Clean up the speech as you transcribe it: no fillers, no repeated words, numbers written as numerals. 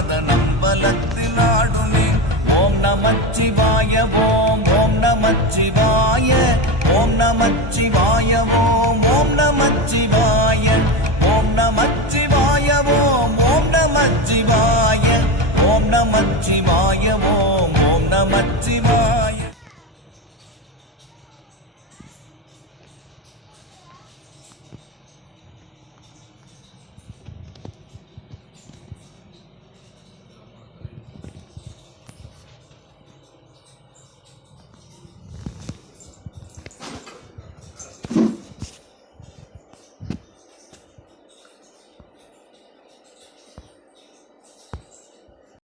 நாதன் அம்பலத்தில் ஆடுமே. ஓம் நமச்சிவாய ஓம் ஓம் நமச்சிவாய ஓம் நமச்சிவாய ஓம் ஓம் நமச்சிவாய ஓம் நமச்சிவாய ஓம் ஓம் நமச்சிவாய ஓம் நமச்சிவாய ஓம் ஓம் நமச்சிவாய